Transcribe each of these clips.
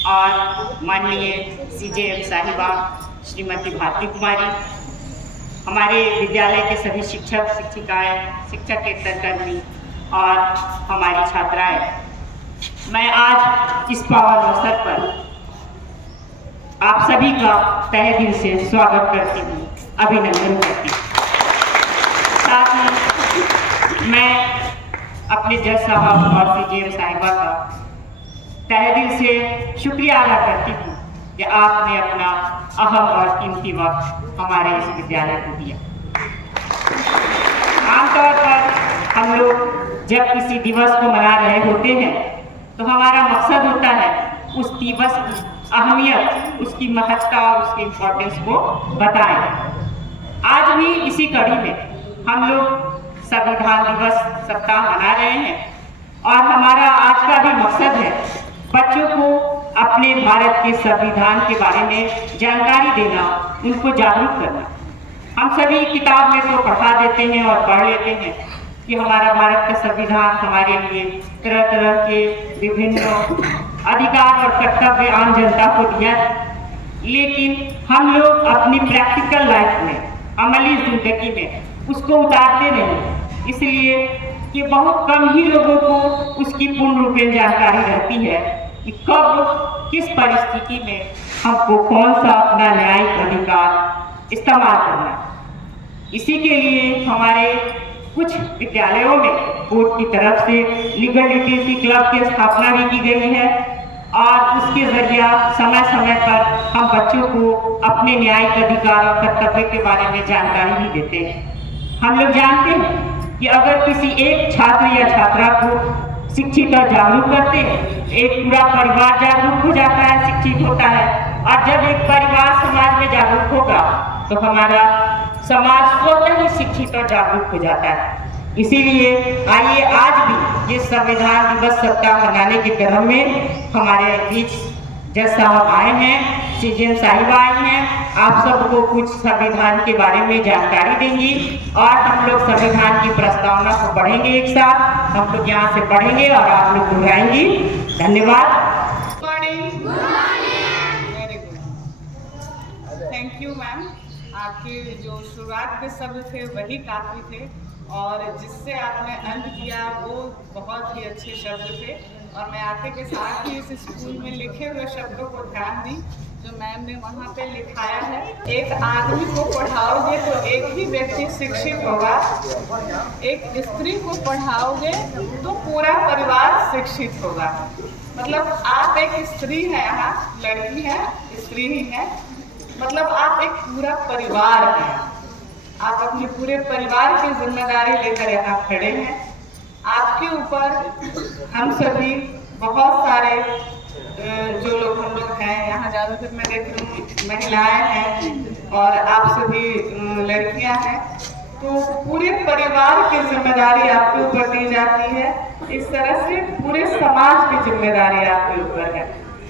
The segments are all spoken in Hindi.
और माननीय CJM साहिबा श्रीमती भारती कुमारी, हमारे विद्यालय के सभी शिक्षक शिक्षिकाएं, शिक्षकेतर कर्मी और हमारी छात्राएं, मैं आज इस पावन अवसर पर आप सभी का तहे दिल से स्वागत करती हूँ, अभिनंदन करती हूँ। साथ ही मैं अपने जज साहब और CJM साहिबा का तहे दिल से शुक्रिया अदा करती हूँ कि आपने अपना अहम और कीमती वक्त हमारे इस विद्यालय को दिया। आमतौर पर हम लोग जब किसी दिवस को मना रहे होते हैं तो हमारा मकसद होता है उस दिवस की अहमियत, उसकी महत्ता और उसकी इम्पोर्टेंस को बताएं। आज भी इसी कड़ी में हम लोग संविधान दिवस सप्ताह मना रहे हैं और हमारा आज का भी मकसद है बच्चों को अपने भारत के संविधान के बारे में जानकारी देना, उनको जागरूक करना। हम सभी किताब में तो पढ़ा देते हैं और पढ़ लेते हैं कि हमारा भारत का संविधान हमारे लिए तरह तरह के विभिन्न अधिकार और कर्तव्य आम जनता को दिया, लेकिन हम लोग अपनी प्रैक्टिकल लाइफ में, अमली जिंदगी में उसको उतारते नहीं, इसलिए कि बहुत कम ही लोगों को उसकी पूर्ण रूप में जानकारी रहती है कि कब किस परिस्थिति में हमको कौन सा अपना न्यायिक अधिकार इस्तेमाल करना है। इसी के लिए हमारे कुछ विद्यालयों में बोर्ड की तरफ से लीगल लिटरेसी क्लब की स्थापना भी की गई है और उसके जरिए समय समय पर हम बच्चों को अपने न्यायिक अधिकार और कर्तव्य के बारे में जानकारी भी देते हैं। हम लोग जानते हैं कि अगर किसी एक छात्र या छात्रा को शिक्षित और जागरूक करते हैं, एक पूरा परिवार जागरूक हो जाता है, शिक्षित होता है, और जब एक परिवार समाज में जागरूक होगा तो हमारा समाज स्वतः ही शिक्षित और जागरूक हो जाता है। इसीलिए आइए आज भी ये संविधान दिवस सप्ताह मनाने के क्रम में हमारे बीच जज साहब आए हैं, CJM साहिबा आई हैं, आप सबको कुछ संविधान के बारे में जानकारी देंगी और हम लोग संविधान की प्रस्तावना को पढ़ेंगे एक साथ। हम लोग यहाँ से पढ़ेंगे और आप लोग दोहराएंगी। धन्यवाद। Very good, thank you ma'am. आपके जो शुरुआत के शब्द थे वही काफ़ी थे और जिससे आपने अंत किया वो बहुत ही अच्छे शब्द थे। और मैं आते के साथ ही इस स्कूल में लिखे हुए शब्दों को ध्यान दी जो मैम ने वहाँ पे लिखाया है। एक आदमी को पढ़ाओगे तो एक ही व्यक्ति शिक्षित होगा, एक स्त्री को पढ़ाओगे तो पूरा परिवार शिक्षित होगा। मतलब आप एक स्त्री हैं, यहाँ लड़की है, स्त्री ही है, मतलब आप एक पूरा परिवार हैं। आप अपने पूरे परिवार की जिम्मेदारी लेकर यहाँ खड़े हैं। आपके ऊपर हम सभी बहुत सारे जो लोग हम लोग हैं यहाँ, ज़्यादातर मैं देख रही हूँ महिलाएं हैं और आप सभी लड़कियां हैं, तो पूरे परिवार की जिम्मेदारी आपके ऊपर दी जाती है। इस तरह से पूरे समाज की जिम्मेदारी आपके ऊपर है।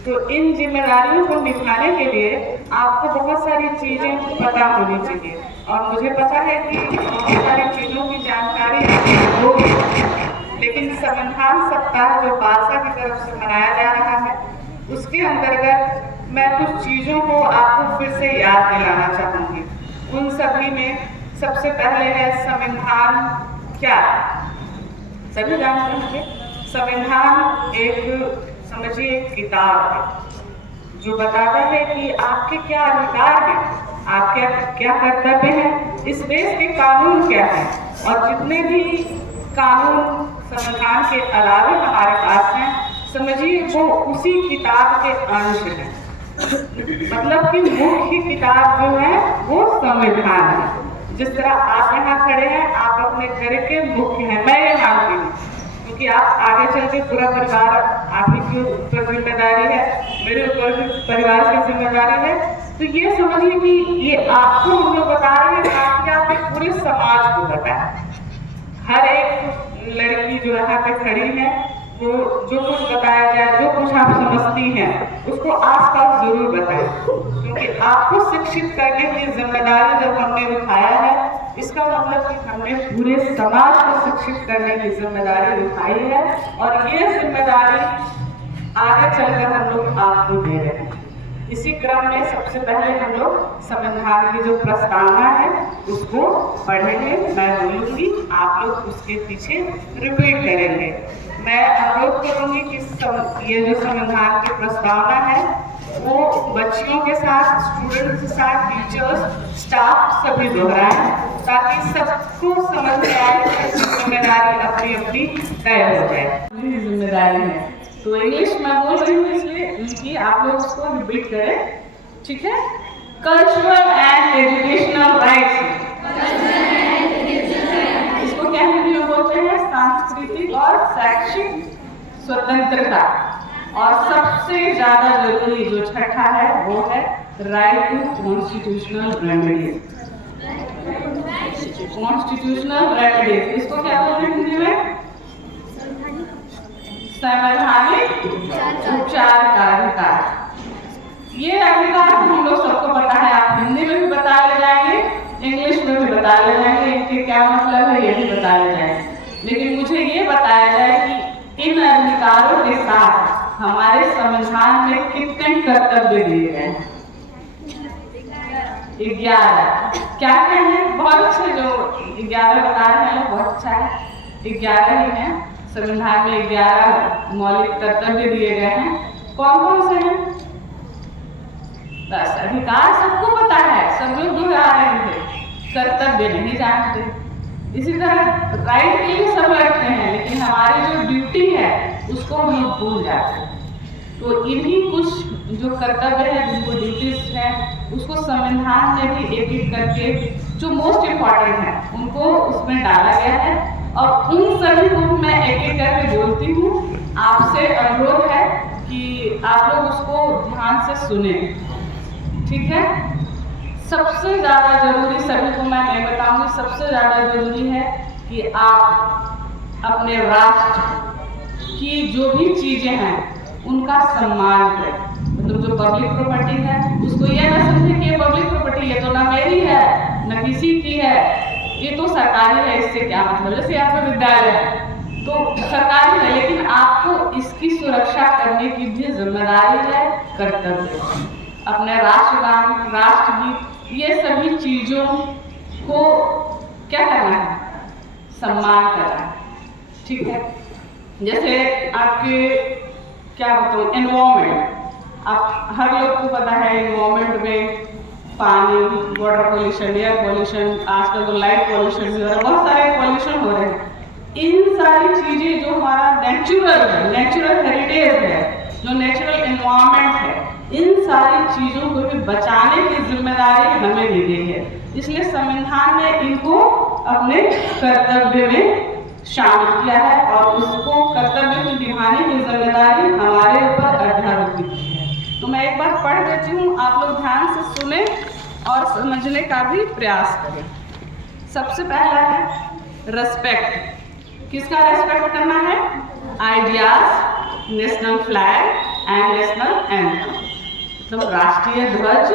तो इन जिम्मेदारियों को निभाने के लिए आपको बहुत सारी चीज़ें पता होनी चाहिए और मुझे पता है कि बहुत सारी चीज़ों की जानकारी होगी, लेकिन संविधान सप्ताह जो बालसा की तरफ से मनाया जा रहा है उसके अंतर्गत मैं कुछ चीज़ों को आपको फिर से याद दिलाना चाहूँगी। उन सभी में सबसे पहले है संविधान क्या। सभी जानते होंगे संविधान एक समझिए एक किताब है जो बताता है कि आपके क्या अधिकार हैं, आपके क्या कर्तव्य हैं, इस देश के कानून क्या है, और जितने भी कानून संविधान के अलावा हमारे पास हैं समझिए वो उसी किताब के अंश हैं। मतलब कि मुख्य किताब जो है वो संविधान है। जिस तरह आप यहाँ खड़े हैं, आप अपने घर के मुख्य हैं, मैं ये मानती हूँ, क्योंकि आप आगे चल के पूरा परिवार आप ही के ऊपर जिम्मेदारी है, मेरे ऊपर भी परिवार की जिम्मेदारी है। तो ये समझिए कि ये आपको हम लोग बता रहे हैं ताकि आप एक पूरे समाज को बताएं। हर एक लड़की जो यहाँ पे खड़ी है वो जो कुछ बताया जाए, जो कुछ आप समझती हैं उसको आसपास जरूर बताएं, क्योंकि आपको शिक्षित करने की जिम्मेदारी जब हमने उठाया है इसका मतलब कि हमने पूरे समाज को शिक्षित करने की जिम्मेदारी उठाई है। और ये जिम्मेदारी आगे चलकर हम लोग आपको दे रहे हैं। इसी क्रम में सबसे पहले हम लोग संविधान की जो प्रस्तावना है उसको पढ़ेंगे। मैं बोलूँगी, आप लोग उसके पीछे रिपीट करेंगे। मैं अनुरोध करूँगी कि ये जो संविधान की प्रस्तावना है वो बच्चियों के साथ, स्टूडेंट्स के साथ, टीचर्स, स्टाफ सभी दोहराएं, ताकि सबको समझ में आए कि जिम्मेदारी अपनी अपनी तय हो जाए। जिम्मेदारी है तो इंग्लिश में बोल रही हूँ इसलिए कि आप लोग उसको रिपीट करें, ठीक है। कल्चरल एंड एजुकेशनल राइट्स, इसको क्या हिंदी में बोलते हैं? सांस्कृतिक और शैक्षिक स्वतंत्रता। और सबसे ज्यादा जरूरी जो छठा है वो है right to constitutional remedies. Constitutional remedies इसको क्या बोलते हैं हिंदी में? संवैधानिक उपचार का अधिकार। ये अधिकार हम लोग सबको पता है, आप हिंदी में भी बता ले जाएंगे, इंग्लिश में भी बता ले जाएंगे, इनके क्या मतलब है ये भी बता ले जाएंगे। लेकिन मुझे ये बताया जाए कि इन अधिकारों के साथ हमारे संविधान में कितने कर्तव्य दिए गए हैं? 11। क्या क्या है? बहुत अच्छे जो 11 बता रहे हैं, बहुत अच्छा है। 11 ही है संविधान में, 11 मौलिक कर्तव्य दिए गए हैं। कौन कौन से हैं? बस अधिकार सबको पता है, सब लोग दोहरा रहे थे, कर्तव्य नहीं जानते। इसी तरह राइट के लिए सब रखते हैं, लेकिन हमारी जो ड्यूटी है उसको हम लोग भूल जाते हैं। तो इन्हीं कुछ जो कर्तव्य है, जिनको ड्यूटीज है, उसको संविधान में भी एक एक करके जो मोस्ट इम्पॉर्टेंट है उनको उसमें डाला गया है। और उन सभी को मैं एक एक करके बोलती हूँ। आपसे अनुरोध है कि आप लोग उसको ध्यान से सुने, ठीक है। सबसे ज़्यादा जरूरी, सभी को मैं नहीं बताऊंगी, सबसे ज़्यादा जरूरी है कि आप अपने राष्ट्र की जो भी चीज़ें हैं उनका सम्मान करें। मतलब जो पब्लिक प्रॉपर्टी है उसको ये ना समझे कि ये पब्लिक प्रॉपर्टी है तो ना मेरी है ना किसी की है, ये तो सरकारी है, इससे क्या मतलब। जैसे आपका विद्यालय है तो सरकारी है, लेकिन आपको इसकी सुरक्षा करने की भी जिम्मेदारी है, कर्तव्य है। अपने राष्ट्रगान, राष्ट्रगीत, ये सभी चीज़ों को क्या करना है? सम्मान करना है, ठीक है। जैसे आपके क्या बताऊँ, एनवायरमेंट, आप हर लोग को पता है एनवायरमेंट में पानी, वाटर पॉल्यूशन, एयर पॉल्यूशन, आजकल तो लाइट पॉल्यूशन भी हो रहा है, बहुत सारे पॉल्यूशन हो रहे हैं। इन सारी चीज़ें जो हमारा नेचुरल है, नेचुरल हेरिटेज है, जो नेचुरल एनवायरमेंट है, इन सारी चीज़ों को भी बचाने की जिम्मेदारी हमें दी गई है। इसलिए संविधान ने इनको अपने कर्तव्य में शामिल किया है और उसको कर्तव्य को निभाने की जिम्मेदारी हमारे ऊपर आधारित है। तो मैं एक बार पढ़ देती हूँ, आप लोग ध्यान से सुने और समझने का भी प्रयास करें। सबसे पहला है रेस्पेक्ट। किसका रेस्पेक्ट करना है? Ideas, national flag and national anthem. मतलब राष्ट्रीय ध्वज,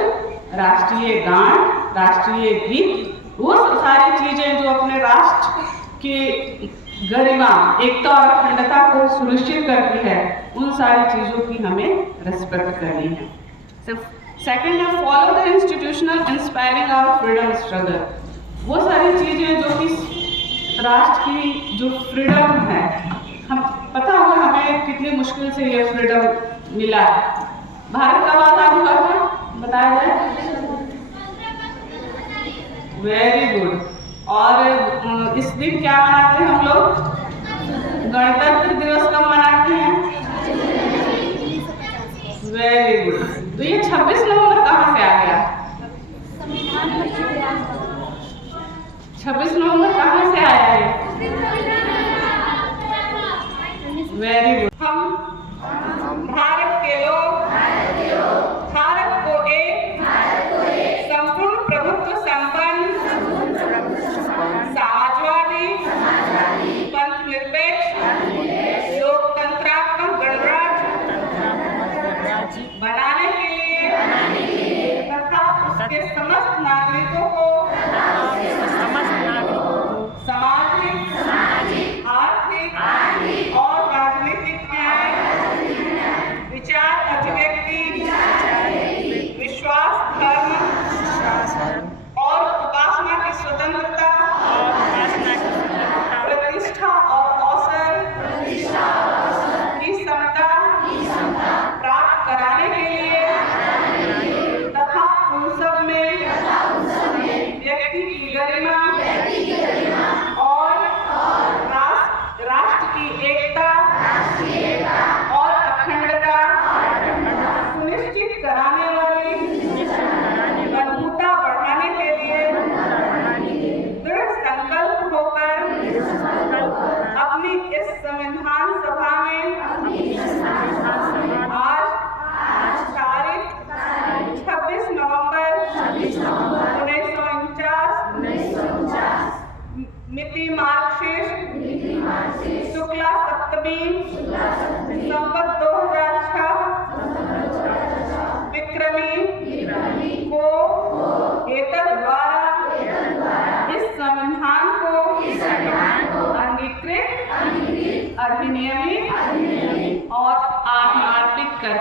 राष्ट्रीय गान, राष्ट्रीय गीत, वो सारी चीजें जो अपने राष्ट्र के गरिमा, एकता और अखंडता को सुनिश्चित करती है, उन सारी चीजों की हमें रेस्पेक्ट करनी है। सेकंड है follow the institutional inspiring our freedom struggle. वो सारी चीजें जो कि राष्ट्र की जो फ्रीडम है, हम पता होगा हमें कितनी मुश्किल से ये फ्रीडम मिला है। भारत कब आजाद हुआ था बताया जाए? Very good. और इस दिन क्या मनाते हैं हम लोग? गणतंत्र दिवस कब मनाते हैं? Very good. तो ये 26 नवंबर कहाँ से आ गया? 26 नवंबर कहाँ से आया है? Very good. हम भारत के लोग भारत को एक संपूर्ण प्रभुत्व संपन्न, समाजवादी, पंथ निरपेक्ष, लोकतंत्रात्मक गणराज्य बनाने के लिए तथा उसके समस्त नागरिकों को सामाजिक, आर्थिक और राजनीतिक न्याय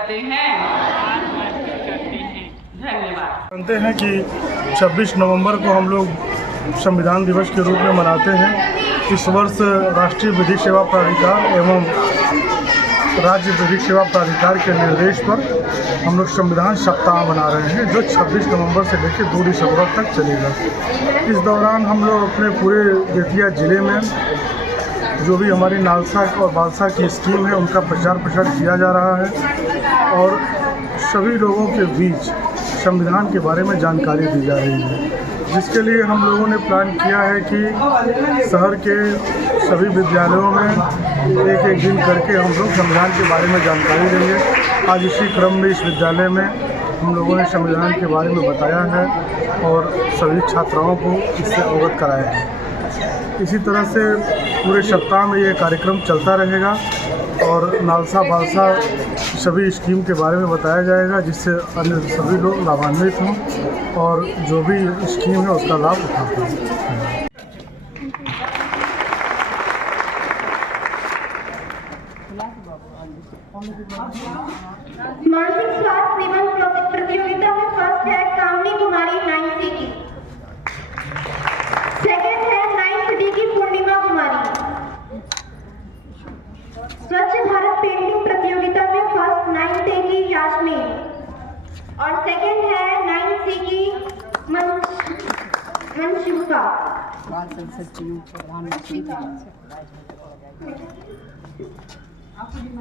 करते हैं, धन्यवाद। जानते हैं कि 26 नवंबर को हम लोग संविधान दिवस के रूप में मनाते हैं। इस वर्ष राष्ट्रीय विधिक सेवा प्राधिकार एवं राज्य विधिक सेवा प्राधिकार के निर्देश पर हम लोग संविधान सप्ताह मना रहे हैं, जो 26 नवंबर से लेकर 2 दिसंबर तक चलेगा। इस दौरान हम लोग अपने पूरे बेतिया ज़िले में जो भी हमारी नालसा और बालसा की स्कीम है उनका प्रचार प्रसार किया जा रहा है और सभी लोगों के बीच संविधान के बारे में जानकारी दी जा रही है, जिसके लिए हम लोगों ने प्लान किया है कि शहर के सभी विद्यालयों में एक दिन करके हम लोग संविधान के बारे में जानकारी देंगे। आज इसी क्रम में इस विद्यालय में हम लोगों ने संविधान के बारे में बताया है और सभी छात्राओं को इससे अवगत कराया है। इसी तरह से पूरे सप्ताह में ये कार्यक्रम चलता रहेगा और नालसा बालसा सभी स्कीम के बारे में बताया जाएगा, जिससे अन्य सभी लोग लाभान्वित हों और जो भी स्कीम है उसका लाभ उठा पाएं। मानसिक स्वास्थ्य निबंध प्रतियोगिता में फर्स्ट है कामनी कुमारी 9C की, सेकंड है 9th की पूर्णिमा कुमारी। स्वच्छ भारत पेंटिंग प्रतियोगिता में फर्स्ट 9th की यास्मीन और सेकंड है 9C की मनशुका।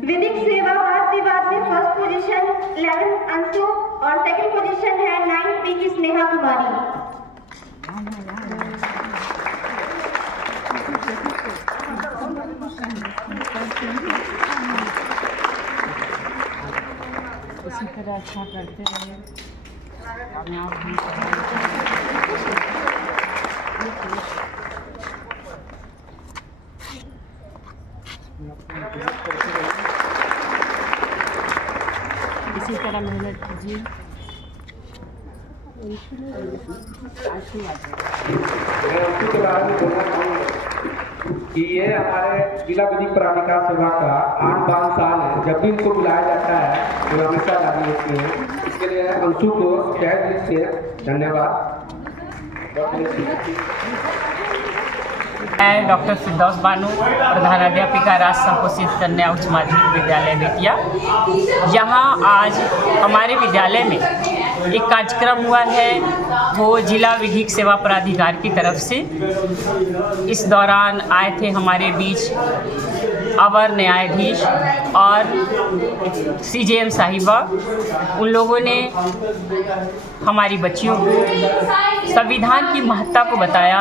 विधिक सेवा वाद विवाद में फर्स्ट पोजीशन 11 अंशु और सेकंड पोजीशन है 9th की स्नेहा कुमारी। इसी तरह अच्छा करते रहे, कामयाब भी इसी तरह मेहनत कीजिए। कि ये हमारे जिला विधिक प्राधिकार सेवा का 8 साल है। जब भी इनको बुलाया जाता है तो हमेशा जारी होती है। इसके लिए अंशु को तहे दिल से धन्यवाद। मैं डॉक्टर फिरदौस बानू, प्रधानाध्यापिका राज संपोषित कन्या उच्च माध्यमिक विद्यालय बेतिया। यहाँ आज हमारे विद्यालय में एक कार्यक्रम हुआ है, वो जिला विधिक सेवा प्राधिकार की तरफ से। इस दौरान आए थे हमारे बीच अवर न्यायाधीश और CJM साहिबा। उन लोगों ने हमारी बच्चियों को संविधान की महत्ता को बताया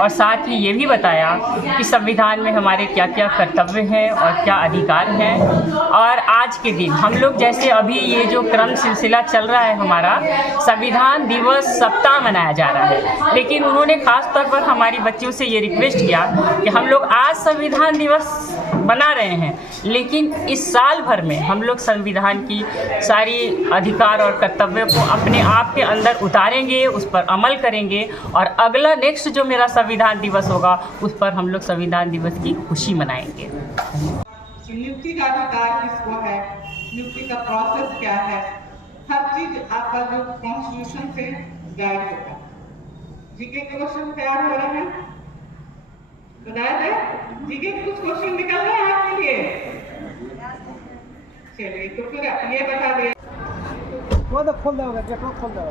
और साथ ही ये भी बताया कि संविधान में हमारे क्या क्या कर्तव्य हैं और क्या अधिकार हैं। और आज के दिन हम लोग जैसे अभी ये जो क्रम सिलसिला चल रहा है, हमारा संविधान दिवस सप्ताह मनाया जा रहा है, लेकिन उन्होंने खास तौर पर हमारी बच्चियों से ये रिक्वेस्ट किया कि हम लोग आज संविधान दिवस बना रहे हैं, लेकिन इस साल भर में हम लोग संविधान की सारी अधिकार और कर्तव्यों को अपने आप के अंदर उतारेंगे, उस पर अमल करेंगे और अगला नेक्स्ट जो मेरा संविधान दिवस होगा उस पर हम लोग संविधान दिवस की खुशी मनाएंगे। नियुक्ति का अधिकार किसको है, नियुक्ति का प्रोसेस क्या है, हर चीज आपका जो कॉन्स्टिट्यूशन से गाइड होता है। जीके के क्वेश्चन तैयार हो रहे हैं, बताया जाए जीके कुछ क्वेश्चन निकल रहे हैं आपके लिए। चलिए तो फिर ये बता दिया। खोल दो, गेट खोल दो।